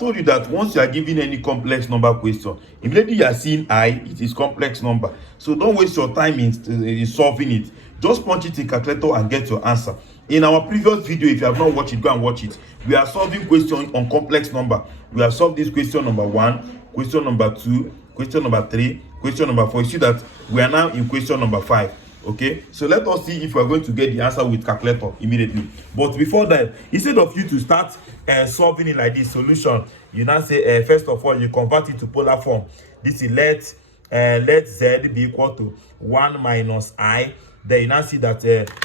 told you that once you are given any complex number question, immediately you are seeing I, it is complex number. So don't waste your time in solving it. Just punch it in calculator and get your answer. In our previous video, if you have not watched it, go and watch it. We are solving questions on complex number. We have solved this question number 1, question number 2, question number 3, question number 4. You see that we are now in question number 5. Okay, so let us see if we are going to get the answer with calculator immediately. But before that, instead of you to start solving it like this solution, you now say first of all you convert it to polar form. This is let z be equal to 1 minus I. Then you now see that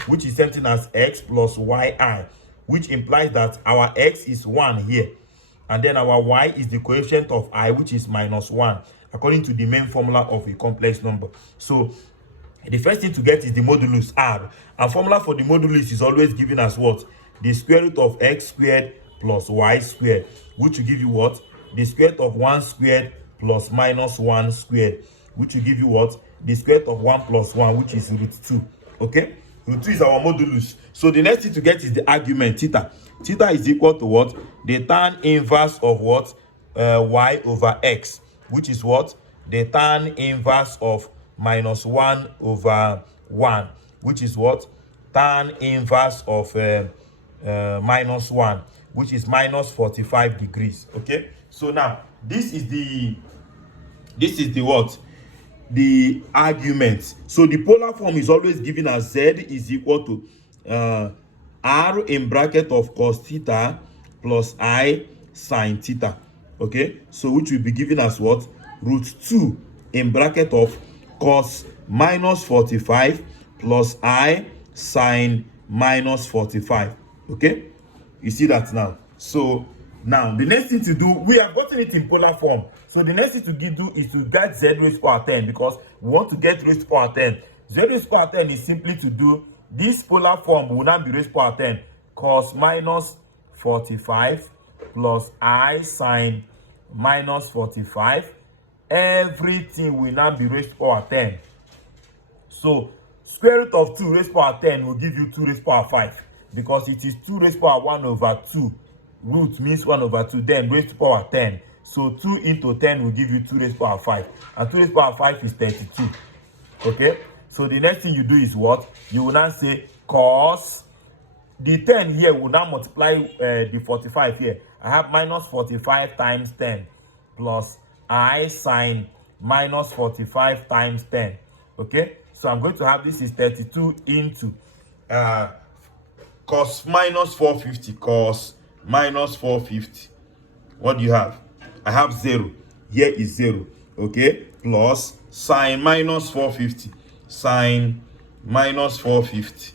which is something as x plus yi, which implies that our x is 1 here, and then our y is the coefficient of I, which is minus 1, according to the main formula of a complex number. So the first thing to get is the modulus R, and formula for the modulus is always given as what? The square root of x squared plus y squared, which will give you what? The square root of 1 squared plus minus 1 squared, which will give you what? The square root of 1 plus 1, which is root 2. Okay, root 2 is our modulus. So the next thing to get is the argument theta. Theta is equal to what? The tan inverse of what? Y over x, which is what? The tan inverse of minus 1 over 1, which is what? Tan inverse of minus 1, which is minus 45 degrees. Okay, so now this is the what? The argument. So the polar form is always given as z is equal to r in bracket of cos theta plus I sin theta. Okay, so which will be given as what? Root 2 in bracket of cos minus 45 plus I sin minus 45. Okay, you see that now. So now the next thing to do, we have gotten it in polar form. So the next thing to do is to get z raised to power 10, because we want to get raised to power 10. Z raised to power 10 is simply to do this polar form will now be raised to power 10. Cos minus 45 plus I sin minus 45. Everything will now be raised to power 10. So square root of 2 raised to power 10 will give you 2 raised to power 5, because it is 2 raised to power 1 over 2. Root means 1 over 2, then raised to power 10. So 2 into 10 will give you 2 raised to power 5. And 2 raised to power 5 is 32. Okay? So the next thing you do is what? You will now say cos. The 10 here will now multiply the 45 here. I have minus 45 times 10 plus I sin minus 45 times 10. Okay? So I'm going to have this is 32 into cos minus 450. Cos minus 450. What do you have? I have 0. Here is 0. Okay? Plus sin minus 450. Sin minus 450.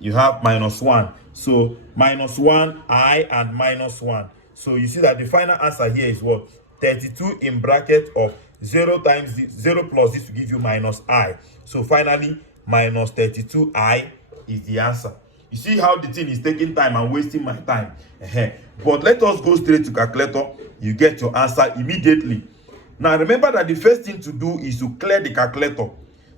You have minus 1. So minus 1 I and minus 1. So you see that the final answer here is what? 32 in bracket of 0 times 0 plus this will give you minus I. So finally minus 32I is the answer. You see how the thing is taking time and wasting my time. But let us go straight to calculator. You get your answer immediately. Now remember that the first thing to do is to clear the calculator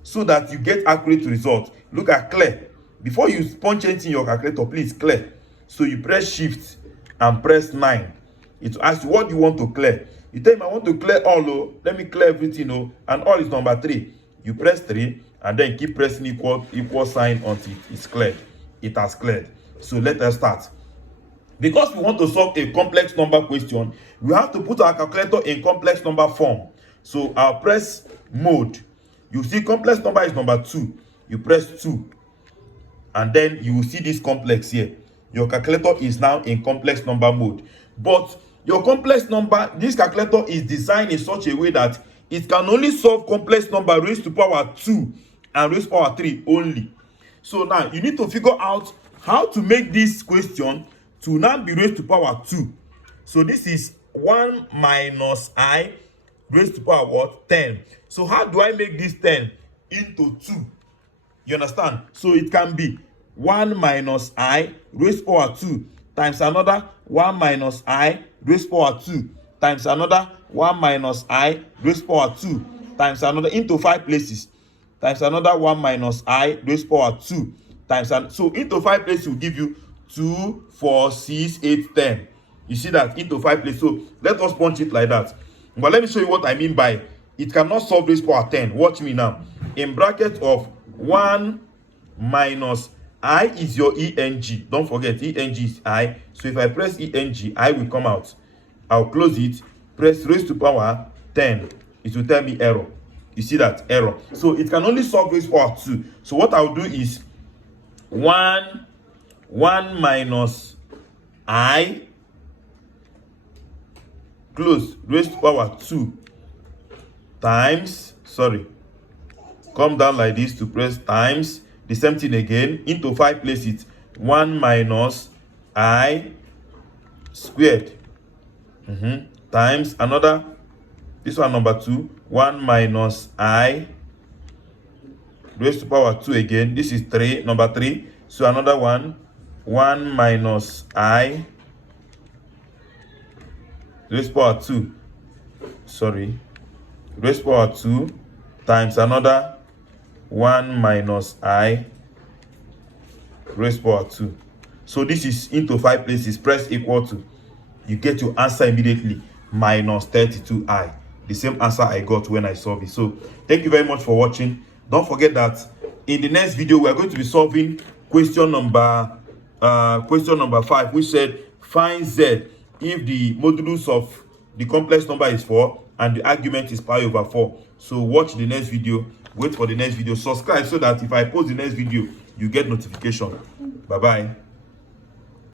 so that you get accurate result. Look at clear. Before you punch anything in your calculator, please clear. So you press shift and press 9. It will ask you what you want to clear. You tell him I want to clear all. Oh, let me clear everything. Oh, and all is number 3. You press 3 and then keep pressing equal sign until it's cleared. It has cleared. So let us start. Because we want to solve a complex number question, we have to put our calculator in complex number form. So I'll press mode. You see complex number is number 2. You press 2. And then you will see this complex here. Your calculator is now in complex number mode. But your complex number, this calculator is designed in such a way that it can only solve complex number raised to power 2 and raised to power 3 only. So now you need to figure out how to make this question to now be raised to power 2. So this is 1 minus I raised to power what? 10. So how do I make this 10 into 2? You understand? So it can be 1 minus I raised to power 2 times another 1 minus I raised to power 2 times another 1 minus I raised to power 2 times another into 5 places times another 1 minus I raised to power 2 times so into 5 places will give you 2, 4, 6, 8, 10. You see that? Into 5 places. So let us punch it like that. But let me show you what I mean by it cannot solve raised power 10. Watch me now. In bracket of 1 minus I is your ENG. Don't forget, ENG is I. So if I press ENG, I will come out. I'll close it. Press raised to power 10. It will tell me error. You see that? Error. So it can only solve raised power 2. So what I'll do is 1 minus I close raised to power 2 times, sorry, come down like this to press times, the same thing again, into 5 places, 1 minus I squared times another, this one number 2, 1 minus I raised to power 2 again, this is 3, number 3, so another one, 1 minus I raised to power 2, sorry, raised to power 2 times another 1 minus I raised to power 2. So this is into 5 places, press equal to, you get your answer immediately, minus 32I, the same answer I got when I solved it. So thank you very much for watching. Don't forget that in the next video we are going to be solving question number 5, which said find Z if the modulus of the complex number is 4 and the argument is pi over 4. So watch the next video, wait for the next video, subscribe so that if I post the next video you get notification. Bye bye.